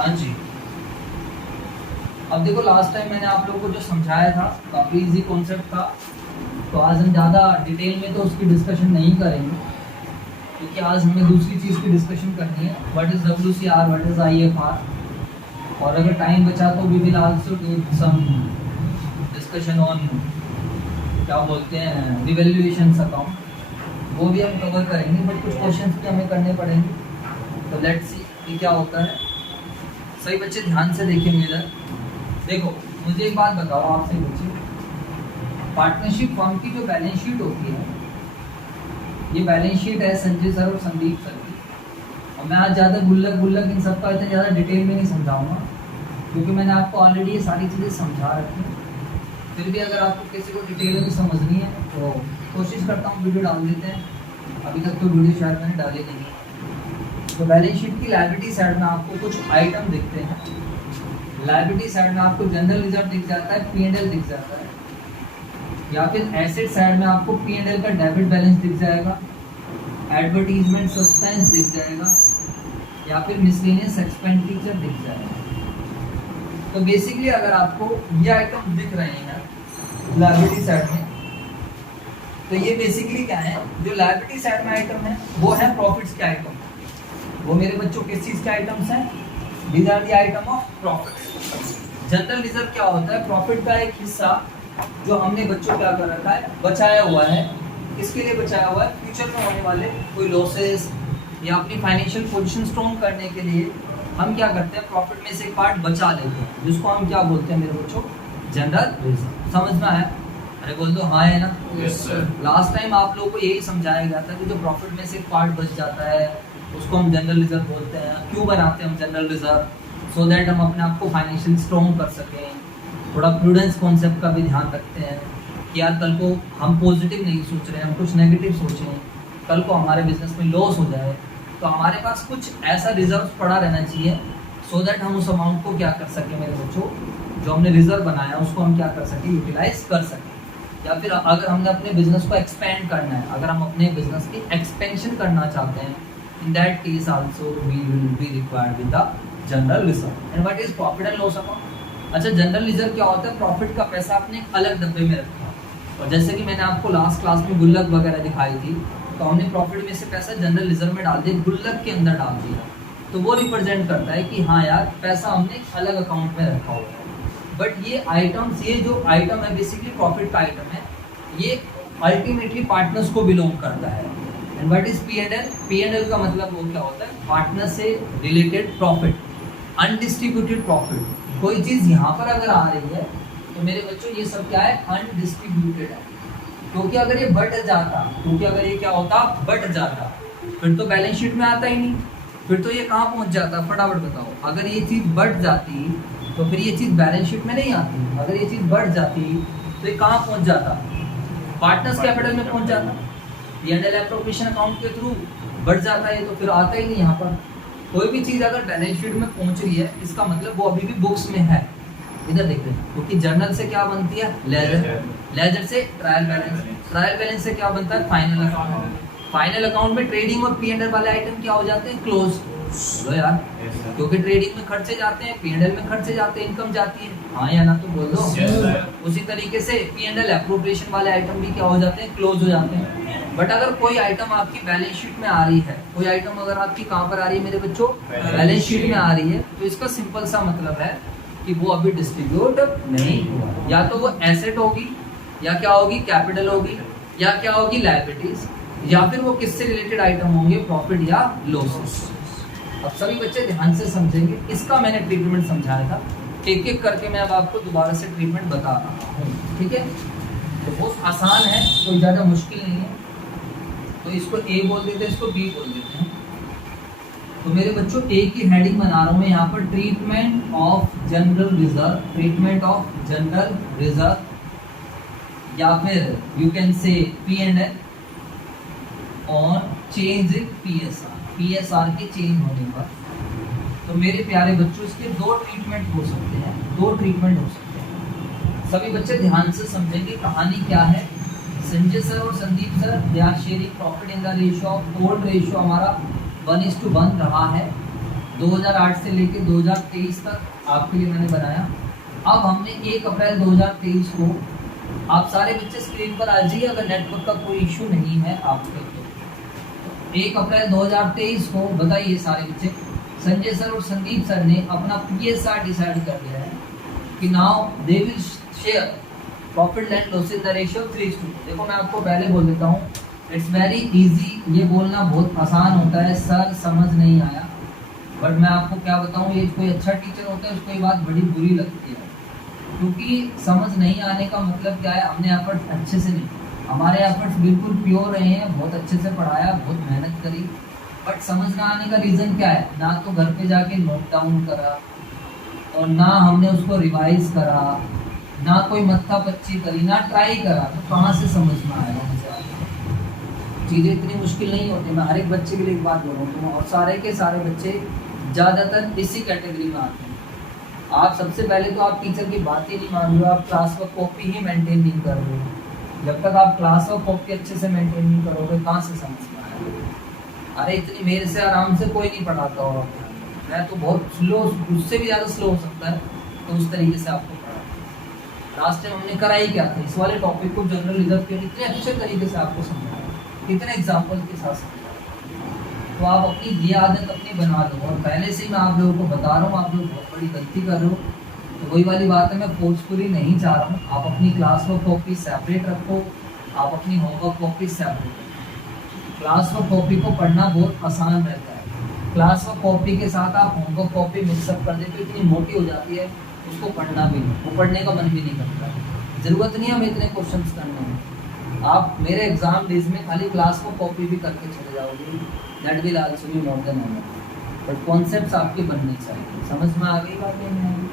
हाँ जी। अब देखो लास्ट टाइम मैंने आप लोगों को जो समझाया था काफ़ी इजी कॉन्सेप्ट था, तो आज हम ज़्यादा डिटेल में तो उसकी डिस्कशन नहीं करेंगे, क्योंकि आज हमें दूसरी चीज़ की डिस्कशन करनी है, what is WCR, what is IFR, और अगर टाइम बचा तो we will also do some discussion on क्या बोलते हैं रिवैल्यूएशन अकाउंट, वो भी हम कवर करेंगे, बट कुछ क्वेश्चंस भी हमें करने पड़ेंगे। तो लेट्स सी कि क्या होता है। सही बच्चे ध्यान से देखेंगे इधर। देखो मुझे एक बात बताओ आपसे बच्चे, पार्टनरशिप फर्म की जो बैलेंस शीट होती है, ये बैलेंस शीट है संजय सर और संदीप सर की, और मैं आज ज़्यादा गुल्लक इन सबका इतना ज़्यादा डिटेल में नहीं समझाऊंगा, क्योंकि मैंने आपको ऑलरेडी ये सारी चीज़ें समझा रखी हैं। फिर भी अगर आपको किसी को डिटेल में समझनी है तो कोशिश करता हूँ वीडियो डाल देते हैं, अभी तक तो वीडियो शायद मैंने डाली नहीं है। तो बैलेंस शीट की लायबिलिटी साइड में आपको कुछ आइटम दिखते हैं। लायबिलिटी साइड में आपको जनरल रिजर्व दिख जाता है, P&L दिख जाता है, या फिर एसेट साइड में आपको P&L का डेबिट बैलेंस दिख जाएगा, एडवर्टीजमेंट सस्पेंस दिख जाएगा, या फिर मिसलेनियस एक्सपेंडिचर दिख जाएगा। तो बेसिकली अगर आपको ये आइटम दिख रहे हैं लायबिलिटी साइड में, तो ये बेसिकली क्या है, जो लायबिलिटी साइड में आइटम है वो है प्रॉफिट्स के आइटम। वो मेरे बच्चों किस चीज़ के आइटम्स हैं? These are the item of profits. General reserve क्या होता है? प्रॉफिट का एक हिस्सा जो हमने बच्चों क्या कर रखा है, बचाया हुआ है। किसके लिए बचाया हुआ है? फ्यूचर में होने वाले कोई लॉसेस या अपनी फाइनेंशियल पोजीशन स्ट्रॉन्ग करने के लिए हम क्या करते हैं, प्रॉफिट में से एक पार्ट बचा लेते हैं, जिसको हम क्या बोलते हैं मेरे बच्चों? General reserve. समझना है? अरे बोल दो हाँ है ना? Yes sir. लास्ट टाइम आप लोगों को यही समझाया गया था कि जो प्रॉफिट में से एक पार्ट बच जाता है उसको हम जनरल रिजर्व बोलते हैं। क्यों बनाते हैं हम जनरल रिजर्व? सो दैट हम अपने आप को फाइनेंशियल स्ट्रॉन्ग कर सकें। थोड़ा प्रूडेंस कॉन्सेप्ट का भी ध्यान रखते हैं कि यार कल को हम पॉजिटिव नहीं सोच रहे हैं, हम कुछ नेगेटिव सोचें, कल को हमारे बिजनेस में लॉस हो जाए तो हमारे पास कुछ ऐसा रिजर्व पड़ा रहना चाहिए, सो दैट हम उस अमाउंट को क्या कर सकें मेरे बच्चों, जो हमने रिजर्व बनाया उसको हम क्या कर सकें, यूटिलाइज कर सकें। या फिर अगर हमने अपने बिजनेस को एक्सपेंड करना है, अगर हम अपने बिजनेस की एक्सपेंशन करना चाहते हैं, in that case also we will be required with the general reserve. And what is profit and loss account? अच्छा, जनरल रिजर्व क्या होता है? प्रॉफिट का पैसा आपने एक अलग डब्बे में रखा, और जैसे कि मैंने आपको लास्ट क्लास में गुल्लक वगैरह दिखाई थी, तो हमने प्रॉफिट में से पैसा जनरल रिजर्व में डाल दिया, गुल्लक के अंदर डाल दिया, तो वो रिप्रेजेंट करता है कि हाँ यार पैसा हमने एक अलग अकाउंट में रखा हुआ है। बट ये आइटम्स, ये जो आइटम है बेसिकली प्रॉफिट का आइटम है, ये अल्टीमेटली पार्टनर्स को बिलोंग करता है। And what is P&L? P&L का मतलब वो क्या होता है? पार्टनर से रिलेटेड प्रॉफिट, अनडिस्ट्रीब्यूटेड प्रॉफिट। कोई चीज़ यहाँ पर अगर आ रही है तो मेरे बच्चों ये सब क्या है? अनडिस्ट्रीब्यूटेड है। क्योंकि अगर ये बढ़ जाता, क्योंकि अगर ये क्या होता, बढ़ जाता, फिर तो बैलेंस शीट में आता ही नहीं, फिर तो ये कहाँ पहुँच जाता? फटाफट बताओ। अगर ये चीज़ बढ़ जाती तो फिर ये चीज़ बैलेंस शीट में नहीं आती। अगर ये चीज़ बढ़ जाती तो ये कहाँ पहुँच जाता? पार्टनर्स कैपिटल में पहुँच जाता। P&L एप्रोप्रिएशन अकाउंट के थ्रू बढ़ जाता है, तो फिर आता ही नहीं यहाँ पर। कोई भी चीज़ अगर बैलेंस शीट में पहुँच रही है, इसका मतलब वो अभी भी बुक्स में है। इधर देखते हैं, क्योंकि जर्नल से क्या बनती है? लेजर, लेजर से ट्रायल बैलेंस, ट्रायल बैलेंस से क्या बनता है? Final account. फाइनल अकाउंट में ट्रेडिंग और P&L वाले आइटम क्या हो जाते हैं? क्लोज। लो यार, क्योंकि ट्रेडिंग में खर्चे जाते हैं, P&L में खर्चे जाते हैं, इनकम जाती है, हाँ या ना? तो बोल दो। उसी तरीके से P&L एप्रोप्रिएशन वाले आइटम भी क्या हो जाते हैं? क्लोज हो जाते हैं। बट अगर कोई आइटम आपकी बैलेंस शीट में आ रही है, कोई आइटम अगर आपकी कहाँ पर आ रही है मेरे बच्चों? बैलेंस शीट में आ रही है, तो इसका सिंपल सा मतलब है कि वो अभी डिस्ट्रीब्यूट नहीं हुआ। या तो वो एसेट होगी, या क्या होगी? कैपिटल होगी, या क्या होगी? लायबिलिटीज, या फिर वो किससे रिलेटेड आइटम होंगे? प्रॉफिट या लॉसेस। अब सभी बच्चे ध्यान से समझेंगे, इसका मैंने ट्रीटमेंट समझाया था, एक एक करके मैं अब आपको दोबारा से ट्रीटमेंट बता रहा हूँ, ठीक है? तो बहुत आसान है, कोई ज़्यादा मुश्किल नहीं है। तो इसको A बोल देते हैं, इसको B बोल देते हैं। तो मेरे बच्चों A की हेडिंग बना रहा हूँ मैं यहाँ पर, treatment of general reserve, treatment of general reserve, या फिर यू कैन से P&L और चेंज इन PSR के चेंज होने पर। तो मेरे प्यारे बच्चों इसके दो ट्रीटमेंट हो सकते हैं, दो ट्रीटमेंट हो सकते हैं। सभी बच्चे ध्यान से समझेंगे कहानी क्या है। संजय सर और Sandeep sir they are sharing profit in the ratio of old ratio हमारा 1:1 रहा है। 2008 से लेके 2023 तक आपके लिए मैंने बनाया। अब हमने 1 अप्रैल 2023 को, आप सारे बच्चे स्क्रीन पर आ जाइए अगर नेटवर्क का कोई इशू नहीं है आपके तो। 1 अप्रैल 2023 को बताइए सारे बच्चे, संजय सर और संदीप सर ने अपना PSR डिसाइड कर लिया है कि now they will share profit and losses the ratio 3:2। देखो मैं आपको पहले बोल देता हूँ, इट्स वेरी इजी, ये बोलना बहुत आसान होता है सर समझ नहीं आया, बट मैं आपको क्या बताऊँ, ये कोई अच्छा टीचर होता है उसको ये बात बड़ी बुरी लगती है, क्योंकि समझ नहीं आने का मतलब क्या है, हमने एफर्ट्स अच्छे से नहीं, हमारे एफर्ट्स बिल्कुल प्योर रहे हैं, बहुत अच्छे से पढ़ाया, बहुत मेहनत करी, बट समझ ना आने का रीज़न क्या है, ना तो घर पे जाके नोट डाउन करा और ना हमने उसको रिवाइज करा, ना कोई मत्था पच्ची करी, ना ट्राई करा, तो कहाँ से समझ में आएगा मुझे। चीज़ें इतनी मुश्किल नहीं होती। मैं हर एक बच्चे के लिए एक बात बोल रहा हूँ, और सारे के सारे बच्चे ज़्यादातर इसी कैटेगरी में आते हैं। आप सबसे पहले तो आप टीचर की बात ही नहीं मान रहे हो, आप क्लास वर्क कॉपी ही मेंटेन नहीं कर रहे हो। जब तक आप क्लास वर्क कॉपी अच्छे से मेंटेन नहीं करोगे कहाँ से समझ में आएगा। अरे इतनी मेरे से आराम से कोई नहीं पढ़ाता होगा, मैं तो बहुत स्लो, उससे भी ज़्यादा स्लो हो सकता है, तो उस तरीके से आपको पढ़ा। लास्ट टाइम हमने करा ही क्या था, इस वाले टॉपिक को जनरल रिजर्व के इतने अच्छे तरीके से आपको समझाया, कितने एग्जाम्पल के साथ समझाया। तो आप अपनी ये आदत अपनी बना लो, और पहले से ही मैं आप लोगों को बता रहा हूँ, आप लोग बहुत बड़ी गलती कर रहे हो। तो वही वाली बात है, मैं फोर्सफुली नहीं चाह रहा हूँ, आप अपनी क्लास वर्क कॉपी सेपरेट रखो, आप अपनी होमवर्क कॉपी सेपरेट रखो। क्लास वर्क कॉपी को पढ़ना बहुत आसान रहता है, क्लास वर्क कॉपी के साथ आप होमवर्क कॉपी मिक्सअप कर देते, इतनी मोटी हो जाती है, उसको पढ़ना भी नहीं, वो पढ़ने का मन भी नहीं करता। ज़रूरत नहीं है हमें इतने क्वेश्चंस करने में। आप मेरे एग्जाम डेज में खाली क्लास वर्क कॉपी भी करके चले जाओगे, that will also be more than enough, but concepts आपके बनने चाहिए। समझ में आ गई बात नहीं आ गई?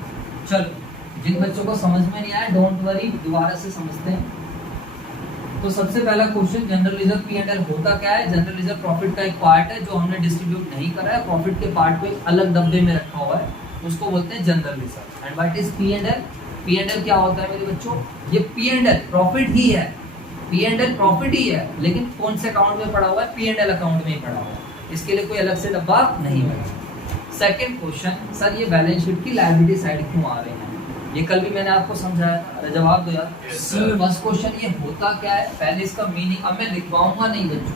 चलो, जिन बच्चों को समझ में नहीं आया डोंट वरी, दोबारा से समझते हैं। तो सबसे पहला क्वेश्चन, जनरल रिजर्व P&L होता क्या है? जनरल रिजर्व प्रॉफिट का एक पार्ट है जो हमने डिस्ट्रीब्यूट नहीं करा है, प्रॉफिट के पार्ट को एक अलग डब्बे में रखा हुआ है, उसको बोलते हैं general reserve. And what is P&L? P&L क्या होता है मेरे बच्चों? ये P&L प्रॉफिट ही है, P&L प्रॉफिट ही है, लेकिन कौन से अकाउंट में पड़ा हुआ है? P&L अकाउंट में ही पड़ा हुआ है, इसके लिए कोई अलग से डब्बा नहीं बना। सेकेंड क्वेश्चन, सर ये बैलेंस शीट की लायबिलिटी साइड क्यों आ रहे हैं? ये कल भी मैंने आपको समझाया था, अरे जवाब दो यार। फर्स्ट क्वेश्चन, ये होता क्या है, पहले इसका मीनिंग, अब मैं लिखवाऊंगा नहीं बच्चों,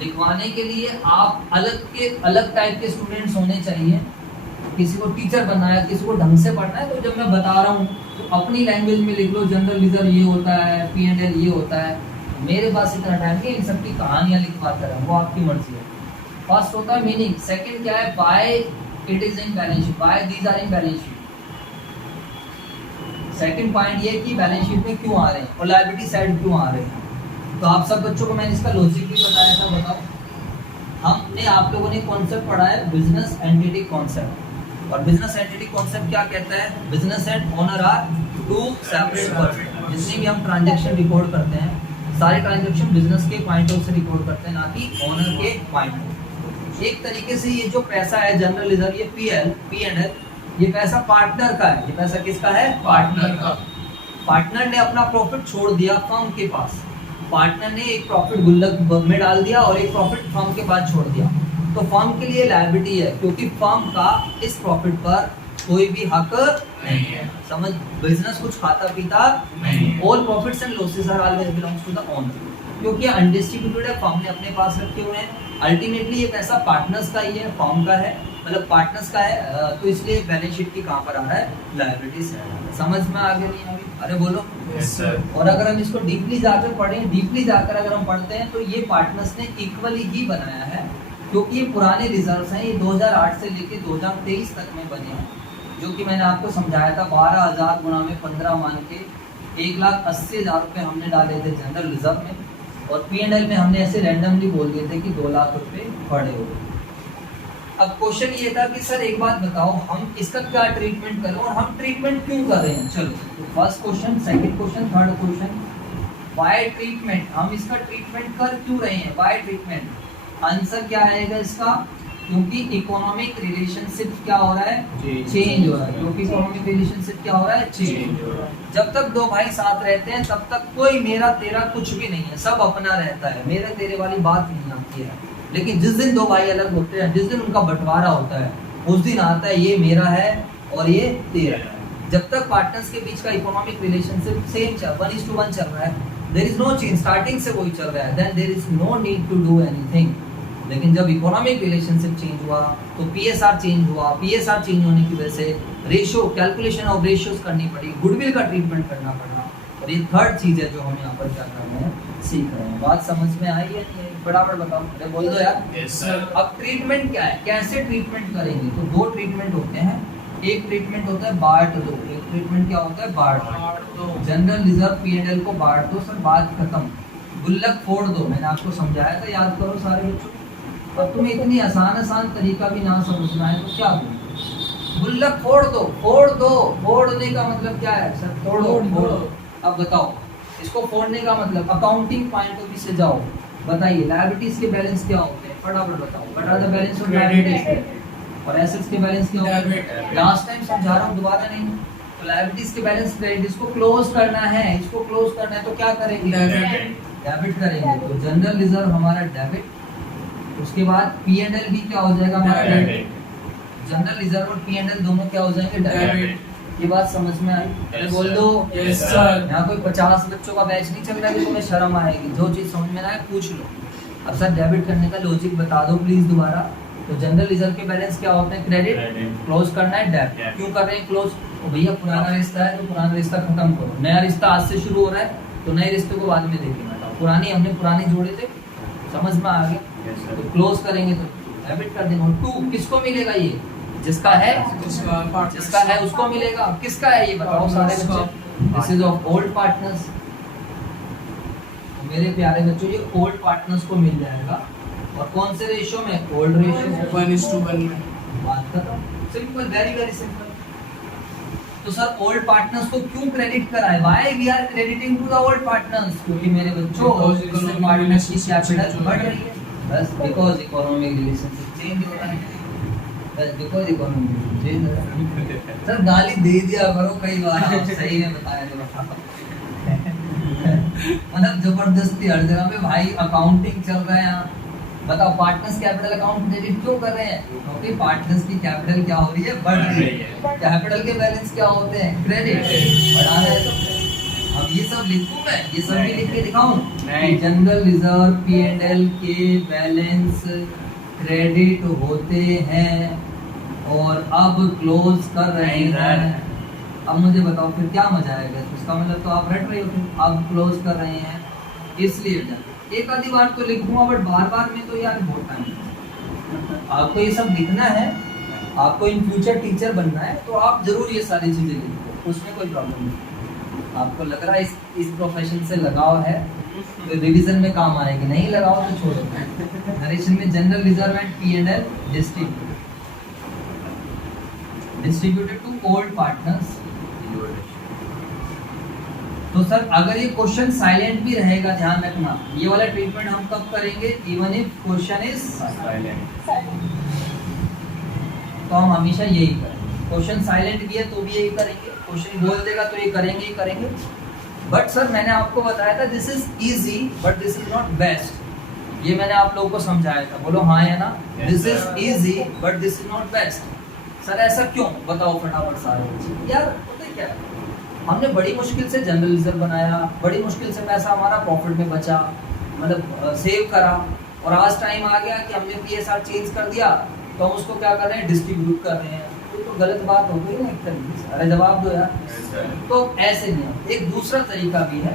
लिखवाने के लिए आप अलग टाइप के स्टूडेंट्स होने चाहिए। किसी को टीचर बनना है, किसी को ढंग से पढ़ना है, तो जब मैं बता रहा हूँ तो अपनी लैंग्वेज में लिख लो, जनरल रिजर्व ये होता है, P&L ये होता है। मेरे पास इतना टाइम नहीं इन सब की कहानियाँ लिखवाता है, वो आपकी मर्जी है। फर्स्ट होता है मीनिंग, सेकंड क्या है, why it is in balance sheet, why these are in balance sheet. Second point ये कि बैलेंस शीट में क्यों आ रहे हैं और लायबिलिटी साइड क्यों आ रहे हैं। तो आप सब बच्चों को मैंने इसका लॉजिक भी बताया था, बताओ। हमने आप लोगों ने कॉन्सेप्ट पढ़ा है बिजनेस एंटिटी कॉन्सेप्ट, और बिजनेस एंटिटी कॉन्सेप्ट क्या कहता है? Business and owner are two separate person. जितनी भी हम ट्रांजैक्शन रिकॉर्ड करते हैं, सारे ट्रांजैक्शन बिजनेस के पॉइंट ऑफ से रिकॉर्ड करते हैं, ना कि ओनर के पॉइंट ऑफ। एक तरीके से ये जो पैसा है जनरल रिजर्व, ये P&L, ये पैसा पार्टनर का है। ये पैसा किसका है? पार्टनर का। पार्टनर ने अपना प्रॉफिट छोड़ दिया फर्म के पास, पार्टनर ने एक प्रॉफिट गुल्लक में डाल दिया और एक प्रॉफिट फर्म के पास छोड़ दिया, तो फर्म के लिए लायबिलिटी है, क्योंकि फर्म का इस प्रॉफिट पर कोई भी हक नहीं है। समझ, बिजनेस कुछ खाता पीता नहीं, all profits and losses are always belongs to the owner, क्योंकि अनडिस्ट्रीब्यूटेड है, फर्म ने अपने पास रखे हुए हैं। अल्टीमेटली ये पैसा पार्टनर्स का ही है, फर्म का है, मतलब पार्टनर्स का है, तो इसलिए बैलेंस शीट की कहाँ पर आ रहा है? लायबिलिटीज है। समझ में आगे नहीं आ रही? अरे बोलो। yes, sir. और अगर हम इसको डीपली जाकर पढ़ें, डीपली जाकर अगर हम पढ़ते हैं, तो ये पार्टनर्स ने इक्वली ही बनाया है, क्योंकि ये पुराने रिजर्व्स हैं, ये 2008 से लेके 2023 तक में बने हैं, जो कि मैंने आपको समझाया था। 12,000 गुणा में 15 मान के 1,80,000 रुपये हमने डाले थे जनरल रिजर्व में, और P&L में हमने ऐसे रैंडमली बोल दिए थे कि 2 लाख रुपये पड़े हो। अब क्वेश्चन ये था कि सर एक बात बताओ, हम इसका क्या ट्रीटमेंट करें और हम ट्रीटमेंट क्यों कर रहे हैं? चलो, तो first question, second question, third question, why treatment, हम इसका ट्रीटमेंट कर क्यों रहे हैं? व्हाई ट्रीटमेंट, आंसर क्या आएगा इसका? क्योंकि इकोनॉमिक रिलेशनशिप क्या हो रहा है? चेंज हो रहा है। क्योंकि इकोनॉमिक रिलेशनशिप क्या हो रहा है? चेंज हो रहा है। जब तक दो भाई साथ रहते हैं तब तक कोई मेरा तेरा कुछ भी नहीं है, सब अपना रहता है, मेरे तेरे वाली बात नहीं आती है। लेकिन जिस दिन दो भाई अलग होते हैं, जिस दिन उनका बंटवारा होता है, उस दिन आता है ये मेरा है और ये तेरा है। जब तक पार्टनर्स के बीच का इकोनॉमिक रिलेशनशिप सेम 1:1 चल रहा है, there is no change, starting से वही चल रहा है, then there is no need to do anything. लेकिन जब इकोनॉमिक रिलेशनशिप चेंज हुआ तो पीएसआर चेंज हुआ, पीएसआर चेंज होने की वजह से रेशियो, कैलकुलेशन ऑफ रेशियोज करनी पड़ी, गुडविल का ट्रीटमेंट करना पड़ा। और ये थर्ड चीज है जो हम यहाँ पर क्या कर रहे हैं, सीख रहे हैं। बात समझ में आई है? फटाफट बताओ, अरे बोल दो यार। Yes sir. अब ट्रीटमेंट क्या है, कैसे ट्रीटमेंट करेंगे? तो 2 ट्रीटमेंट होते हैं। एक ट्रीटमेंट होता है बार्ट दो, एक ट्रीटमेंट क्या होता है, बार्ट दो। जनरल रिजर्व पीएनएल को बार्ट दो, सर बात खत्म। गुल्लक फोड़ दो, मैंने आपको समझाया था, याद करो सारे बच्चों। अब तुम्हें इतनी आसान तरीका भी ना समझना है तो क्या बोलो, गुल्लक फोड़ दो, फोड़ दो। फोड़ने का मतलब क्या है सर? फोड़ो। अब बताओ, इसको फोड़ने का मतलब अकाउंटिंग पॉइंट ऑफ व्यू से जाओ, बताइए लायबिलिटीज के बैलेंस क्या होते हैं, फटाफट बताओ। What are the balance of liabilities? और एसेट्स के बैलेंस क्या होते हैं? लास्ट टाइम समझा रहा हूँ, दोबारा नहीं। तो लायबिलिटीज के बैलेंस क्रेडिट, इसको क्लोज करना है, इसको क्लोज करना है तो क्या करेंगे? डेबिट करेंगे। तो जनरल रिजर्व हमारा डेबिट, उसके बाद पीएनएल भी क्या हो जाएगा हमारा डेबिट। जनरल रिजर्व और पीएनएल दोनों क्या हो जाएंगे, डेबिट। ये बात समझ में आई? yes, बोल दो। Yes sir. यहाँ कोई 50 बच्चों का बैच नहीं चल रहा है कि तुम्हें शर्म आएगी। जो चीज समझ में ना आए पूछ लो। अब सर डेबिट करने का लॉजिक बता दो प्लीज दोबारा। तो जनरल रिजर्व के बैलेंस क्या होते हैं, क्रेडिट, क्लोज करना है डेबिट। क्यों कर रहे हैं क्लोज? तो भैया पुराना रिश्ता है तो पुराना रिश्ता खत्म करो, नया रिश्ता आज से शुरू हो रहा है तो नए रिश्ते को बाद में देखेंगे। पुरानी हमने पुराने जोड़े थे, समझ में आ गया? तो क्लोज करेंगे तो डेबिट कर देंगे। 2 किसको मिलेगा? ये जिसका है, जिसका है उसको मिलेगा। अब किसका है ये बताओ सारे बच्चे? This is of old partners. मेरे प्यारे बच्चों, ये ओल्ड पार्टनर्स को मिल जाएगा। और कौन से रेशियो में? ओल्ड रेशियो 1:1 में। बात खत्म, सिंपल, वेरी वेरी सिंपल। तो सर ओल्ड पार्टनर्स को क्यों क्रेडिट कराए? Why we are crediting to the old partners? क्योंकि मेरे बच्चों पार्टनर्स की कैपिटल बढ़ रही है, बस बिकॉज़ इकोनॉमिक रिलेशनशिप चेंज हो रहा है। बिकॉज़ इकोनॉमिक चेंज हो रहा है। सर गाली दे दिया करो कई बार, आप सही ने बताया जो मतलब जबरदस्ती हर जगह पे भाई अकाउंटिंग चल रहा है यहाँ। बताओ पार्टनर्स कैपिटल अकाउंट क्रेडिट क्यों कर रहे हैं? क्योंकि पार्टनर्स की कैपिटल क्या हो रही है, बढ़ रही है। कैपिटल के बैलेंस क्या होते हैं, क्रेडिट, बढ़ा रहे हैं तो। अब ये सब लिखूं मैं, ये सब भी लिख के दिखाऊं? जनरल रिजर्व पीएनएल के बैलेंस क्रेडिट होते हैं और अब क्लोज कर रहे हैं। अब मुझे बताओ फिर क्या मजा आएगा? इसका मतलब तो आप रट रहे हो, अब क्लोज कर रहे हैं इसलिए। एक आधी बार तो लिखूंगा बट बार में तो यार बहुत टाइम। आपको ये सब लिखना है, आपको इन फ्यूचर टीचर बनना है तो आप जरूर ये सारी चीजें लिखो, उसमें कोई प्रॉब्लम नहीं। आपको लग रहा है इस प्रोफेशन से लगाव है तो रिवीजन में काम आएगी, नहीं लगाओ तो छोड़ो। नरेशन में general reserve and PNL distributed to old partners. तो सर अगर ये क्वेश्चन साइलेंट भी रहेगा, ध्यान रखना, ये वाला ट्रीटमेंट हम कब करेंगे? Even if question is silent, तो हम हमेशा यही करेंगे। क्वेश्चन साइलेंट भी है तो भी यही करेंगे, क्वेश्चन बोल देगा तो ये करेंगे ही करेंगे। बट सर मैंने आपको बताया था this is easy but this is not best. ये मैंने आप लोगों को समझाया था, बोलो हाँ या ना? This is easy but this is not best. Sir ऐसा क्यों? बताओ फटाफट सारे। यार पता है क्या, हमने बड़ी मुश्किल से जनरल रिजर्व बनाया, बड़ी मुश्किल से पैसा हमारा प्रॉफिट में बचा, मतलब सेव करा, और आज टाइम आ गया कि हमने पीएसआर चेंज कर दिया तो हम उसको क्या कर रहे हैं, डिस्ट्रीब्यूट कर रहे हैं। तो गलत बात हो गई ना एक तरीके से। अरे जवाब दो यार। तो ऐसे नहीं, एक दूसरा तरीका भी है,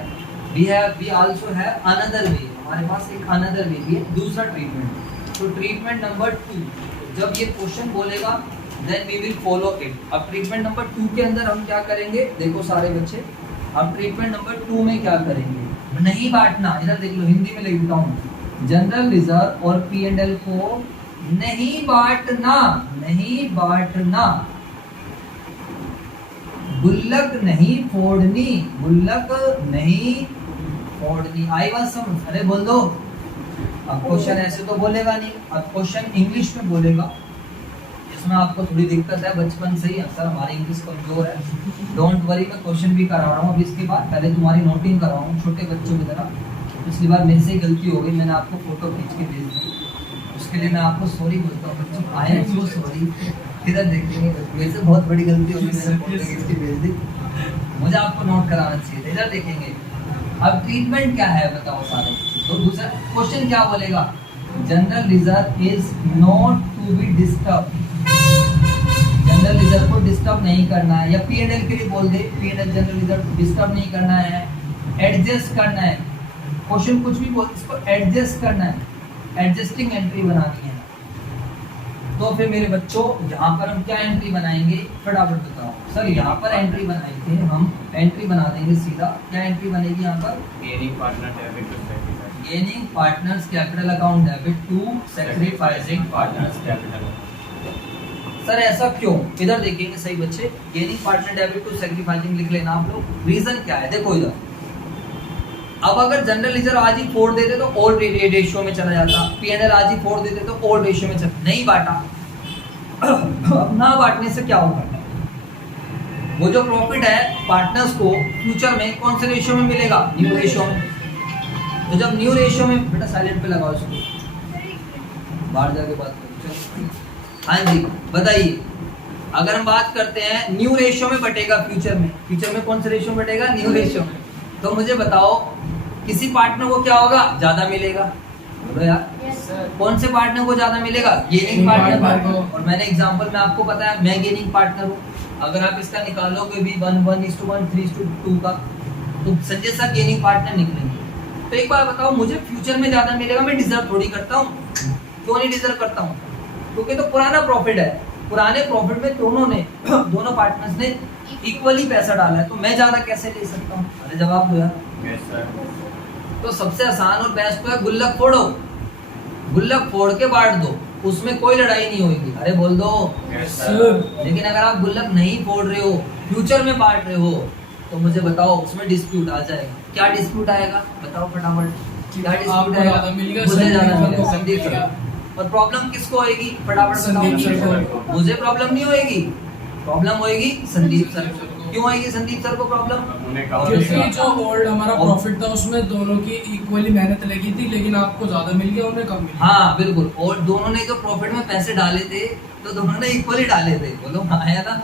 we also have another way, हमारे पास एक अनदर वे भी है, दूसरा ट्रीटमेंट। तो ट्रीटमेंट नंबर 2, जब ये क्वेश्चन बोलेगा then we will follow it. अब ट्रीटमेंट नंबर 2 के अंदर हम क्या करेंगे, देखो सारे बच्चे, हम ट्रीटमेंट नंबर 2 में क्या करेंगे, नहीं बांटना। इधर देख लो, हिंदी में लिख देता हूँ, जनरल रिजर्व और पीएनएल को नहीं बांटना, नहीं बांटना, गुल्लक नहीं फोड़नी, गुल्लक नहीं फोड़नी। आई बात समझ? अरे बोल दो। अब क्वेश्चन ऐसे तो बोलेगा नहीं, अब क्वेश्चन इंग्लिश में बोलेगा, इसमें आपको थोड़ी दिक्कत है बचपन से ही, अक्सर हमारी इंग्लिश कमजोर है। डोंट वरी, मैं क्वेश्चन भी करा रहा हूँ अब इसके बाद, पहले तुम्हारी नोटिंग करवाऊँ छोटे बच्चों की तरह। पिछली बार मेरे से गलती हो गई, मैंने आपको फोटो खींच के भेज दी, उसके लिए मैं आपको सॉरी बोलता हूँ बच्चों, आई एम सो सॉरी। इधर देखेंगे, वैसे बहुत बड़ी गलती होगी मैंने कॉन्टेक्स्ट की भेज दी, मुझे आपको नोट कराना चाहिए। इधर देखेंगे, अब ट्रीटमेंट क्या है बताओ सारे। तो दूसरा क्वेश्चन क्या बोलेगा, general reserve is not to be disturb, general reserve को डिस्टर्ब नहीं करना है, या P&L के लिए बोल दे, P&L जनरल रिजर्व डिस्टर्ब नहीं करना है, एडजस्ट करना है, क्वेश्चन कुछ भी बोल, इसको एडजस्ट करना है, एडजस्टिंग एंट्री बनानी है। तो फिर मेरे बच्चों यहाँ पर हम क्या एंट्री बनाएंगे, फटाफट बताओ सर। यहाँ पर एंट्री बनाई थी हम, एंट्री बना देंगे सीधा, क्या एंट्री बनेगी यहाँ पर, gaining partner debit to sacrifice, gaining partners capital account debit to sacrificing partners capital. Sir ऐसा क्यों, इधर देखेंगे सही बच्चे, gaining partner debit to sacrificing लिख लेना आप लोग। रीजन क्या है, देखो इधर, अब अगर जनरल रिजर्व आज ही 4 देते तो ओल्ड रेशियो में चला जाता, P&L आज ही 4 देते तो ओल्ड रेशियो में चला, नहीं बांटा। अब ना बांटने से क्या होगा, वो जो प्रॉफिट है पार्टनर्स को फ्यूचर में कौन से रेशियो में मिलेगा, न्यू रेशियो में। तो जब न्यू रेशियो में, बेटा साइलेंट पे लगाओ इसको, बाहर जाके बात करो। हाँ जी बताइए, अगर हम बात करते हैं न्यू रेशियो में बटेगा फ्यूचर में, फ्यूचर में कौन से रेशियो में बटेगा, न्यू रेशियो में। तो मुझे बताओ किसी पार्टनर को क्या होगा, ज्यादा मिलेगा, बोलो यार। Yes, कौन से पार्टनर को ज्यादा मिलेगा, गेनिंग पार्टनर को। और मैंने एग्जांपल में आपको बताया मैं गेनिंग पार्टनर हूँ, अगर आप इसका निकालोगे भी 1:1 3:2 का, तो संजय सर गेनिंग पार्टनर निकलेंगे। तो एक बार बताओ, मुझे फ्यूचर में ज्यादा मिलेगा, मैं डिजर्व थोड़ी करता हूँ, क्यों नहीं डिजर्व करता हूँ, क्योंकि तो पुराना प्रॉफिट है, पुराने प्रॉफिट में दोनों पार्टनर्स ने इक्वली पैसा डाला है, तो मैं ज्यादा कैसे ले सकता हूँ। अरे जवाब दो यार। Yes sir. तो सबसे आसान और बेस्ट तो है गुल्लक फोड़ो, गुल्लक फोड़ के बांट दो, उसमें कोई लड़ाई नहीं होगी। अरे बोल दो। Yes sir. लेकिन अगर आप गुल्लक नहीं फोड़ रहे हो, फ्यूचर में बांट रहे हो, तो मुझे बताओ उसमें डिस्प्यूट आ जाएगा। क्या डिस्प्यूट आएगा बताओ फटाफट, क्या डिस्प्यूट आएगा, मुझे ज्यादा मिलेगा, संदीप सर। और प्रॉब्लम किसको होएगी फटाफट बताओ, मुझे प्रॉब्लम नहीं होएगी, प्रॉब्लम होएगी संदीप सर को। क्यों आएगी संदीप सर को प्रॉब्लम, क्योंकि जो ओल्ड हमारा प्रॉफिट था उसमें दोनों की इक्वली मेहनत लगी थी, लेकिन आपको ज्यादा मिल गया, उन्हें कम मिल गया। हाँ बिल्कुल, और दोनों ने जो प्रॉफिट में पैसे डाले थे तो दोनों ने इक्वली डाले थे, बोलो हाँ है ना।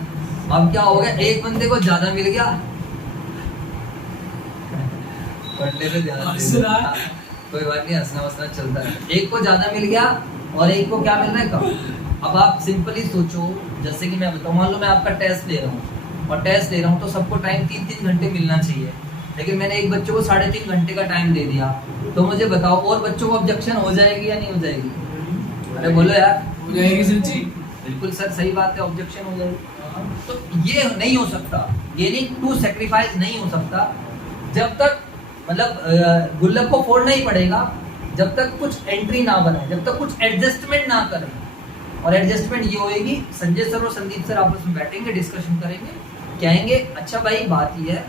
अब क्या हो गया, एक बंदे को ज्यादा मिल गया, पढ़ने पे ध्यान दे, कोई बात नहीं, हंसना वसना चलता है। एक को ज्यादा मिल गया और एक को क्या मिल रहा है, कम। अब आप सिंपली सोचो, जैसे कि मैं बताऊँ, मान लो मैं आपका टेस्ट ले रहा हूँ, और टेस्ट ले रहा हूँ तो सबको टाइम 3-3 घंटे मिलना चाहिए, लेकिन मैंने एक बच्चे को 3.5 घंटे का टाइम दे दिया, तो मुझे बताओ और बच्चों को ऑब्जेक्शन हो जाएगी या नहीं हो जाएगी। अरे बोलो यार, हो जाएगी सर जी, बिल्कुल सर सही बात है, ऑब्जेक्शन हो जाएगी। तो ये नहीं हो सकता, गेनिंग टू सैक्रिफाइस नहीं हो सकता जब तक, मतलब गुल्लक को फोड़ना ही पड़ेगा जब तक कुछ एंट्री ना बनाए, जब तक कुछ एडजस्टमेंट ना करें। और एडजस्टमेंट ये होएगी, संजय सर और संदीप सर आपस में बैठेंगे, डिस्कशन करेंगे, कहेंगे अच्छा भाई बात ये है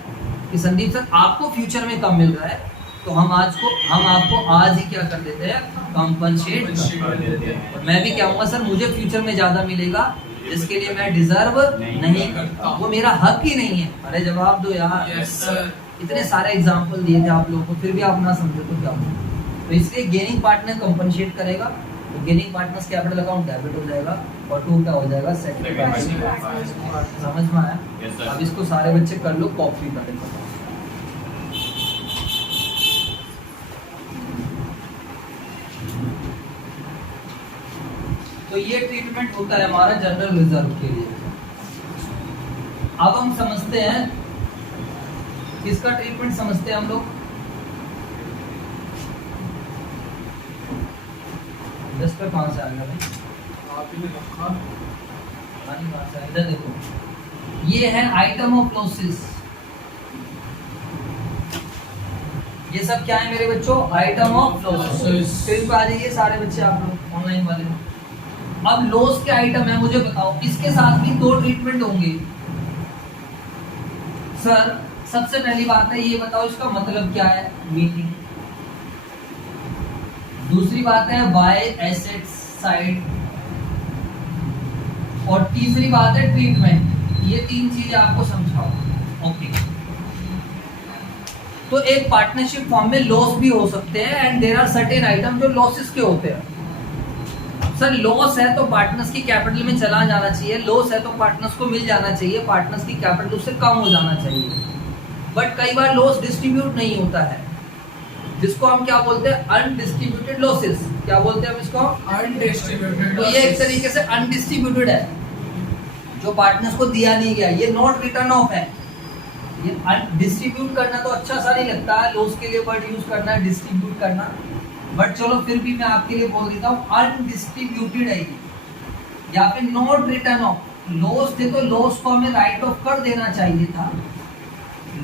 कि संदीप सर आपको फ्यूचर में कम मिल रहा है, तो हम आपको आज ही क्या कर देते हैं, कंपनसेट कर देते हैं। और मैं भी कहूँगा सर मुझे फ्यूचर में ज्यादा मिलेगा, जिसके लिए मैं डिजर्व नहीं करता, वो मेरा हक ही नहीं है। अरे जवाब दो यार। Yes sir. इतने सारे एग्जाम्पल दिए थे आप लोगों को, फिर भी आप ना समझे तो क्या होगा। तो इसलिए गेनिंग पार्टनर कंपनसेट करेगा, तो gaining partners capital account debit हो जाएगा, और 2 क्या हो जाएगा, सैक्रिफाइस। समझ में आया। Yes, sir. अब इसको सारे बच्चे कर लो, कॉपी कर लो। तो ये ट्रीटमेंट होता है हमारा जनरल रिजर्व के लिए। अब हम समझते हैं किसका ट्रीटमेंट समझते हैं हम लोग, पर कौन सा आ गया भाई, आपने रखा इधर देखो, ये है आइटम ऑफ लॉसेस। ये सब क्या है मेरे बच्चों, आइटम ऑफ लॉसेस। स्क्रीन पे आ जाइए सारे बच्चे, आप लोग ऑनलाइन वाले। अब लॉस के आइटम है, मुझे बताओ इसके साथ भी 2 ट्रीटमेंट होंगे। सर सबसे पहली बात है, ये बताओ इसका मतलब क्या है, मीनिंग। दूसरी बात है बाय एसेट साइड, और तीसरी बात है ट्रीटमेंट। ये 3 चीजें आपको समझाओ। ओके, तो एक पार्टनरशिप फॉर्म में लॉस भी हो सकते हैं, and there are certain item जो लॉसेस के होते हैं। सर लॉस है तो पार्टनर्स की कैपिटल में चला जाना चाहिए, लॉस है तो पार्टनर्स को मिल जाना चाहिए, पार्टनर्स की कैपिटल उससे कम हो जाना चाहिए। बट कई बार लॉस डिस्ट्रीब्यूट नहीं होता है, जिसको हम क्या बोलते हैं, अनडिस्ट्रीब्यूटेड लॉसेस। क्या बोलते हैं हम इसको? अनडिस्ट्रीब्यूटेड। तो ये एक तरीके से अनडिस्ट्रीब्यूटेड है, जो पार्टनर्स को दिया नहीं गया, ये नॉट रिटर्न ऑफ है। ये डिस्ट्रीब्यूट करना तो अच्छा सा नहीं लगता है, लॉस के लिए वर्ड यूज करना है डिस्ट्रीब्यूट करना, बट चलो फिर भी मैं आपके लिए बोल देता हूँ अनडिस्ट्रीब्यूटेड है ये, या फिर नॉट रिटर्न ऑफ। लॉस थे तो लॉस को हमें राइट ऑफ कर देना चाहिए था,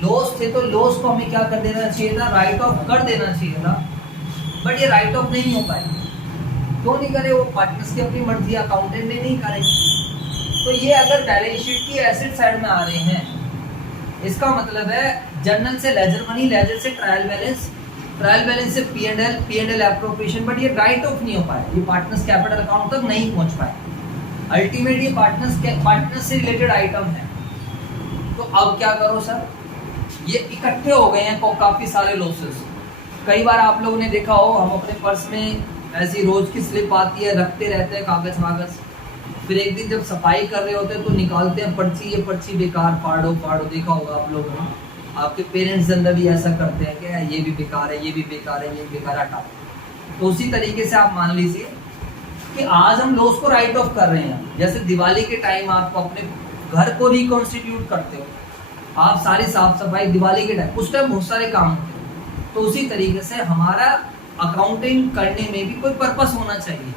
लॉस थे तो लॉस को हमें क्या कर देना चाहिए था, राइट ऑफ कर देना चाहिए था, बट ये राइट ऑफ नहीं हो पाए। क्यों नहीं करे? वो पार्टनर्स की अपनी मर्जी, अकाउंटेंट ने नहीं करे। तो ये अगर बैलेंस शीट की एसेट साइड में आ रहे हैं, इसका मतलब है जर्नल से लेजर मनी, लेजर से ट्रायल बैलेंस, ट्रायल बैलेंस से P&L एप्रोप्रिएशन, बट ये राइट ऑफ नहीं हो पाए, ये पार्टनर्स कैपिटल अकाउंट तक नहीं पहुंच पाए। अल्टीमेट ये पार्टनर्स से रिलेटेड आइटम है। तो अब क्या करो सर, ये इकट्ठे हो गए हैं काफी सारे लॉसेस। कई बार आप लोगों ने देखा हो, हम अपने पर्स में ऐसी रोज की स्लिप आती है, रखते रहते हैं कागज वागज, फिर एक दिन जब सफाई कर रहे होते हैं तो निकालते हैं पर्ची, ये पर्ची बेकार, फाड़ो फाड़ो। देखा होगा आप लोगों ने, आपके पेरेंट्स जनरल भी ऐसा करते हैं कि ये भी बेकार है, ये भी बेकार है, ये भी बेकार, हटाओ। तो उसी तरीके से आप मान लीजिए कि आज हम लॉस को राइट ऑफ कर रहे हैं। जैसे दिवाली के टाइम आप अपने घर को रिकॉन्स्टिट्यूट करते हो, आप सारी साफ सफाई दिवाली के टाइम, उस टाइम बहुत सारे काम होते हैं। तो उसी तरीके से हमारा अकाउंटिंग करने में भी कोई पर्पस होना चाहिए।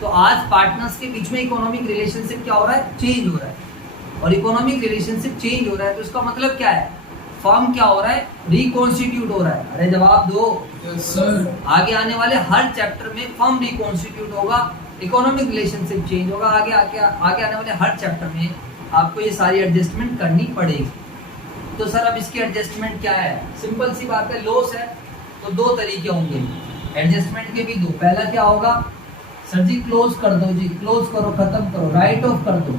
तो आज पार्टनर्स के बीच में इकोनॉमिक रिलेशनशिप क्या हो रहा है, चेंज हो रहा है, और इकोनॉमिक रिलेशनशिप चेंज हो रहा है तो इसका मतलब क्या है, फर्म क्या हो रहा है, रिकॉन्स्टिट्यूट हो रहा है। अरे जवाब दो। सर आगे आने वाले हर चैप्टर में फर्म रिकॉन्स्टिट्यूट होगा, इकोनॉमिक रिलेशनशिप चेंज होगा, आगे आने वाले हर चैप्टर में आपको ये सारी एडजस्टमेंट करनी पड़ेगी। तो सर अब इसकी एडजस्टमेंट क्या है, सिंपल सी बात है, लॉस है तो दो तरीके होंगे एडजस्टमेंट के भी दो। पहला क्या होगा, सर जी क्लोज कर दो, जी क्लोज करो, खत्म करो, राइट ऑफ कर दो।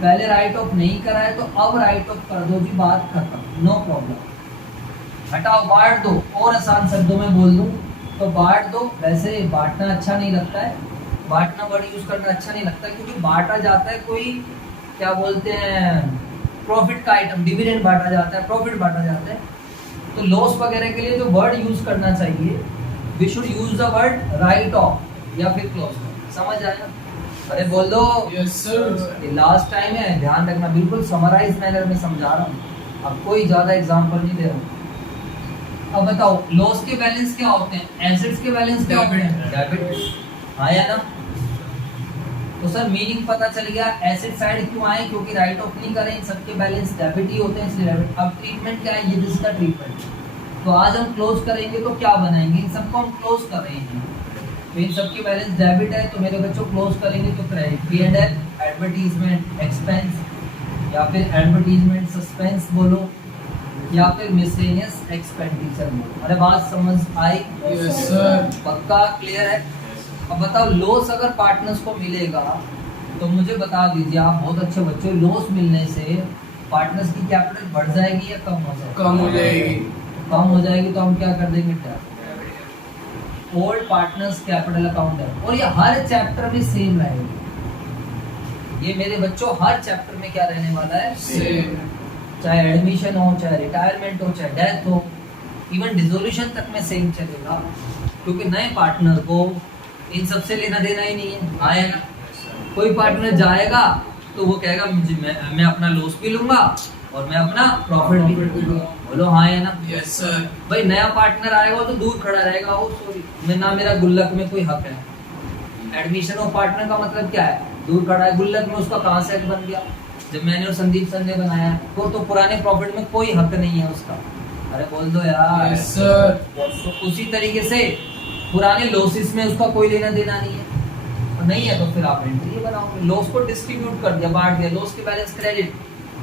पहले राइट ऑफ नहीं करा है तो अब राइट ऑफ कर दो जी, बात खत्म, नो प्रॉब्लम। हटाओ, बांट दो, और आसान शब्दों में बोल दूं तो बांट दो। वैसे बांटना अच्छा नहीं लगता है, बांटना वर्ड यूज करना अच्छा नहीं लगता, क्योंकि बांटा जाता है कोई क्या बोलते हैं, प्रॉफिट का आइटम, डिविडेंड बांटा जाता है, प्रॉफिट बांटा जाता है। तो लॉस वगैरह के लिए जो वर्ड यूज करना चाहिए, we should use the word write off या फिर क्लोज। समझ आया ना? अरे बोल दो। Yes sir. ये लास्ट टाइम है, ध्यान रखना, बिल्कुल समराइज मैनर में समझा रहा हूँ, अब कोई ज्यादा एग्जांपल नहीं दे रहा हूँ। अब बताओ लॉस के बैलेंस क्या होते हैं, एसेट्स के बैलेंस क्या होते हैं, डेबिट। हाँ या ना? तो सर मीनिंग पता चल गया, एसेट साइड क्यों आए, क्योंकि राइट ऑफ नहीं करें, इन सबके बैलेंस डेबिट ही होते हैं, इसलिए डेबिट। अब ट्रीटमेंट क्या है, ये जिसका ट्रीटमेंट। तो आज हम क्लोज करेंगे तो क्या बनाएंगे, इन सबको हम क्लोज कर रहे हैं, तो इन सबकी बैलेंस डेबिट है, तो मेरे बच्चों क्लोज करेंगे तो क्रेडिट। P&L एडवर्टीजमेंट एक्सपेंस, या फिर एडवर्टीजमेंट सस्पेंस बोलो, या फिर मिसलेनियस एक्सपेंडिचर बोलो। अरे बात समझ आई? Yes sir. पक्का क्लियर है? अब बताओ लॉस अगर पार्टनर्स को मिलेगा तो मुझे बता दीजिए, आप बहुत अच्छे बच्चे, लॉस मिलने से पार्टनर्स की कैपिटल बढ़ जाएगी या कम हो जाएगी? कम हो जाएगी। कम हो जाएगी तो हम क्या कर देंगे, ओल्ड पार्टनर्स कैपिटल अकाउंट है, और ये हर चैप्टर में सेम रहेगा। ये मेरे बच्चों हर चैप्टर में क्या रहने वाला है, सेम। चाहे एडमिशन हो, चाहे रिटायरमेंट हो, चाहे डेथ हो, इवन डिसोल्यूशन तक में सेम चलेगा, क्योंकि नए पार्टनर को इन सबसे लेना देना ही नहीं है। आया ना? कोई पार्टनर जाएगा तो वो कहेगा मैं अपना लॉस भी लूंगा और मैं अपना प्रॉफिट भी लूंगा। बोलो हाँ या ना? Yes sir. भाई नया पार्टनर आएगा तो दूर खड़ा रहेगा, वो सॉरी मैं ना, मेरा गुल्लक में कोई हक है। एडमिशन ऑफ पार्टनर का मतलब क्या है, दूर खड़ा है, गुल्लक में उसका कहाँ से हक बन गया, जब मैंने और संदीप सर ने बनाया तो पुराने प्रॉफिट में कोई हक नहीं है उसका। अरे बोल दो यार। Yes sir. तो उसी तरीके से पुराने लॉसेस में उसका कोई लेना देना नहीं है, और नहीं है तो फिर आप एंट्री बनाओगे। लॉस को डिस्ट्रीब्यूट कर दिया, बांट दिया, लॉस के बैलेंस क्रेडिट,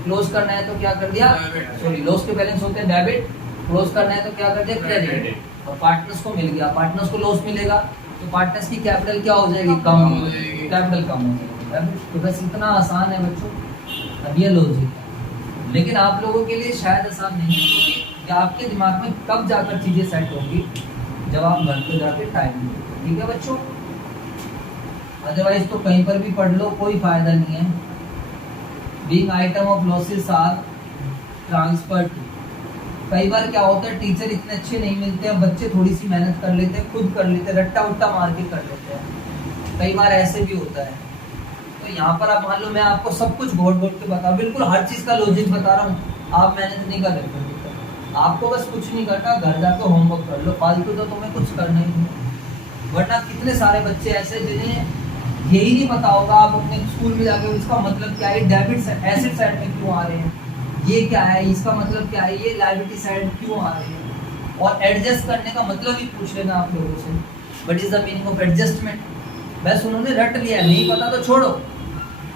क्लोज करना है तो क्या कर दिया, सॉरी लॉस के बैलेंस होते हैं डेबिट, क्लोज करना है तो क्या कर दिया, क्रेडिट। और पार्टनर्स को मिल गया, पार्टनर्स को लॉस मिलेगा तो पार्टनर्स की कैपिटल क्या हो जाएगी, कम हो जाएगी, कैपिटल कम हो जाएगी। तो बस इतना आसान है बच्चों, अब ये लॉजिक है, लेकिन आप लोगों के लिए शायद आसान नहीं है, क्योंकि आपके दिमाग में कब जाकर चीजें सेट होंगी, जब आप घर पे जाके टाइम देंगे। ठीक है बच्चों? अदरवाइज तो कहीं पर भी पढ़ लो, कोई फायदा नहीं है। Being item of losses are transfer to. कई बार क्या होता है, टीचर इतने अच्छे नहीं मिलते हैं, बच्चे थोड़ी सी मेहनत कर लेते हैं, खुद कर लेते हैं, रट्टा उट्टा मार के कर लेते हैं, कई बार ऐसे भी होता है। तो यहाँ पर आप मान लो मैं आपको सब कुछ घोट घोट के बता, बिल्कुल हर चीज़ का लॉजिक बता रहा हूँ, आप मेहनत नहीं कर रहे हो। आपको बस कुछ नहीं करना, घर जाकर होमवर्क कर लो, फालतू तो तुम्हें कुछ करना ही नहीं। वरना कितने सारे बच्चे ऐसे जिन्हें यही नहीं पता होगा, आप अपने स्कूल में जाकर इसका मतलब क्या है, डेबिट एसेट साइड में क्यों आ रहे हैं, ये क्या है, इसका मतलब क्या है, ये लायबिलिटी साइड क्यों आ रही है। और एडजस्ट करने का मतलब ही पूछ लेना आप लोगों से, what is the meaning of adjustment. बस उन्होंने रट लिया, नहीं पता तो छोड़ो।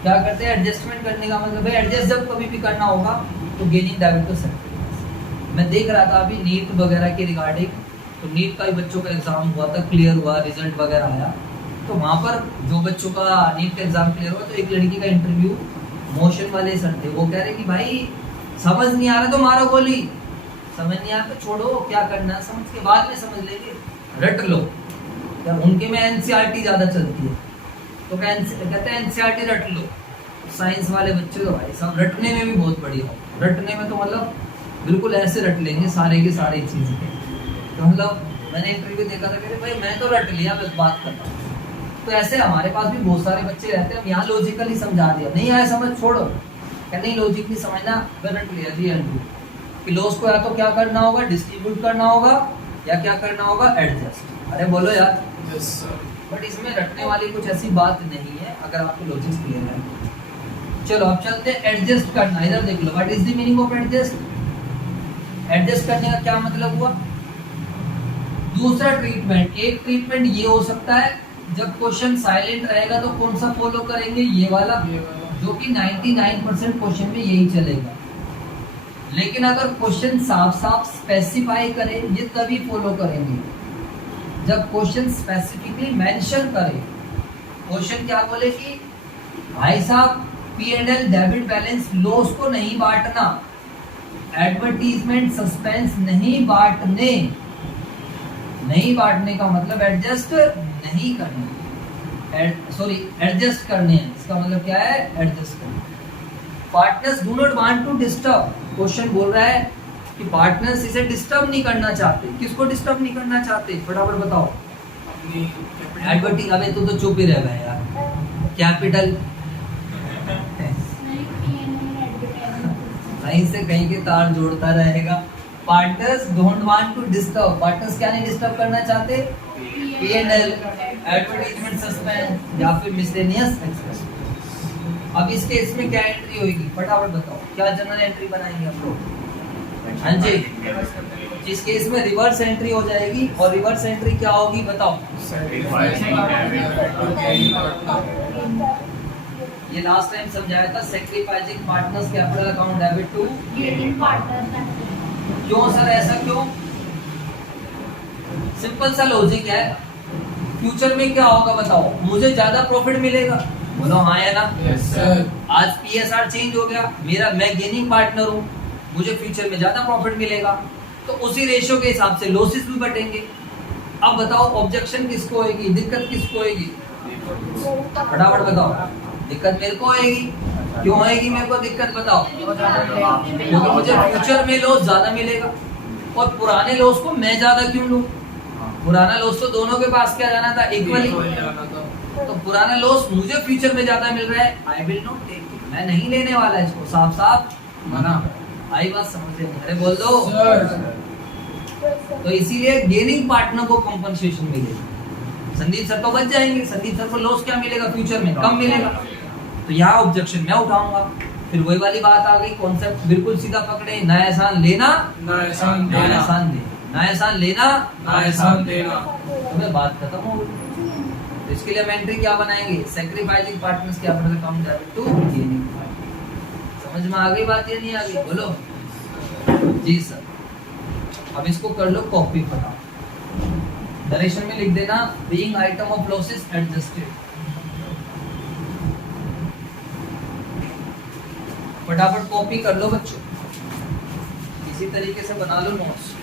क्या करते हैं एडजस्टमेंट करने का मतलब, भाई एडजस्ट जब कभी भी करना होगा तो गेनिंग डेबिट टू सेट। मैं देख रहा था अभी नीट वगैरह के रिगार्डिंग, तो नीट का भी बच्चों का एग्जाम हुआ था, क्लियर हुआ, रिजल्ट वगैरह आया। तो वहाँ पर जो बच्चों का नीट का एग्जाम क्लियर हुआ, तो एक लड़की का इंटरव्यू मोशन वाले सर थे, वो कह रहे कि भाई समझ नहीं आ रहा तो मारो गोली, समझ नहीं आ रहा तो छोड़ो, क्या करना है समझ के बाद में समझ लेंगे, रट लो। क्या उनके में एनसीईआरटी ज़्यादा चलती है, तो कहते हैं एनसीईआरटी रट लो। साइंस वाले बच्चे तो भाई साहब रटने में भी बहुत बढ़िया, रटने में तो मतलब बिल्कुल ऐसे रट लेंगे सारे के सारे चीज़ें। तो मतलब मैंने इंटरव्यू देखा था, कहते भाई मैं तो रट लिया, बस बात करता हूँ। तो ऐसे हमारे पास भी बहुत सारे बच्चे रहते हैं, हम यहाँ लॉजिकली समझा दिया, नहीं आया समझ छोड़ो, क्या नहीं लॉजिक नहीं समझना, रट लिया दी एंट्री कि लॉस को या तो क्या करना होगा, डिस्ट्रीब्यूट करना होगा, या क्या करना होगा, एडजस्ट। अरे बोलो यार। Yes sir. बट इसमें रटने वाली कुछ ऐसी बात नहीं है, अगर आपको लॉजिक क्लियर है। चलो अब चलते हैं एडजस्ट करना। इधर देख लो, what is the meaning of adjust. Adjust करने का क्या मतलब हुआ। दूसरा ट्रीटमेंट, एक ट्रीटमेंट ये हो सकता है जब क्वेश्चन साइलेंट रहेगा तो कौन सा फॉलो करेंगे, ये वाला, जो कि 99% क्वेश्चन में यही चलेगा। लेकिन अगर क्वेश्चन साफ साफ स्पेसिफाई करे, ये तभी फॉलो करेंगे जब क्वेश्चन स्पेसिफिकली मेंशन करे। क्वेश्चन क्या बोले कि भाई साहब P&L डेबिट बैलेंस लॉस को नहीं बांटना, एडवर्टीजमेंट सस्पेंस नहीं बांटने, नहीं बांटने का मतलब एडजस्ट नहीं करने, सॉरी एडजस्ट करने हैं, इसका मतलब क्या है, एडजस्ट करने। Partners do not want to disturb, question बोल रहा है कि पार्टनर्स इसे डिस्टर्ब नहीं करना चाहते। किसको डिस्टर्ब नहीं करना चाहते, फटाफट बताओ। एडवर्टीज, अबे तू तो चुप ही रह गया यार। कैपिटल कहीं से कहीं के तार जोड़ता रहेगा। Partners don't want to disturb, partners क्या नहीं डिस्टर्ब करना चाहते, P&L, एडवर्टाइजमेंट सस्पेंस या फिर मिसलेनियस एक्सपेंस। अब इस केस में क्या एंट्री होगी, फटाफट बताओ, क्या जनरल एंट्री बनाएंगे हम लोग। हाँ जी, जिस केस में रिवर्स एंट्री हो जाएगी, और रिवर्स एंट्री क्या होगी बताओ। ये लास्ट टाइम समझाया था, sacrificing partners capital account debit to gaining partners. क्यों सर, ऐसा क्यों। सिंपल सा लॉजिक है, फ्यूचर में क्या होगा बताओ, मुझे ज्यादा प्रॉफिट मिलेगा, बोलो हाँ या ना। Yes sir. आज PSR चेंज हो गया, मैं गेनिंग पार्टनर हूँ, मुझे फ्यूचर में ज्यादा प्रॉफिट मिलेगा, तो उसी रेशियो के हिसाब से लॉसेस भी बटेंगे। अब बताओ ऑब्जेक्शन किसको होगी, दिक्कत किसको होगी, फटाफट बताओ। दिक्कत मेरे को आएगी, क्यों आएगी मेरे को दिक्कत बताओ, क्योंकि मुझे फ्यूचर में लॉस ज्यादा मिलेगा, और पुराने लॉस को मैं ज्यादा क्यों लूं। पुराना लॉस तो दोनों के पास क्या जाना था, इक्वली। तो पुराना लॉस मुझे फ्यूचर में ज्यादा मिल रहा है, I will not take it, मैं नहीं लेने वाला इसको, साफ साफ मना। आई बात समझ में, अरे बोल दो। तो इसीलिए गेनिंग पार्टनर को कंपनसेशन मिलेगी। संदीप सर तो बच जाएंगे, संदीप सर को लॉस क्या मिलेगा, फ्यूचर में कम मिलेगा, तो यहाँ ऑब्जेक्शन मैं उठाऊंगा। फिर वही वाली बात आ गई, कॉन्सेप्ट बिल्कुल सीधा पकड़े, ना एहसान लेना ना एहसान ना देना, एहसान देना, ना एहसान लेना ना एहसान देना। तुम्हें बात खत्म हो गई। तो इसके लिए हम एंट्री क्या बनाएंगे, sacrificing partners capital account debit to gaining. समझ में आ गई बात या नहीं आ गई, बोलो जी सर। अब इसको कर लो कॉपी, फटाफट डायरेक्शन में लिख देना, being item of losses adjusted. फटाफट कॉपी कर लो बच्चों, इसी तरीके से बना लो नोट्स।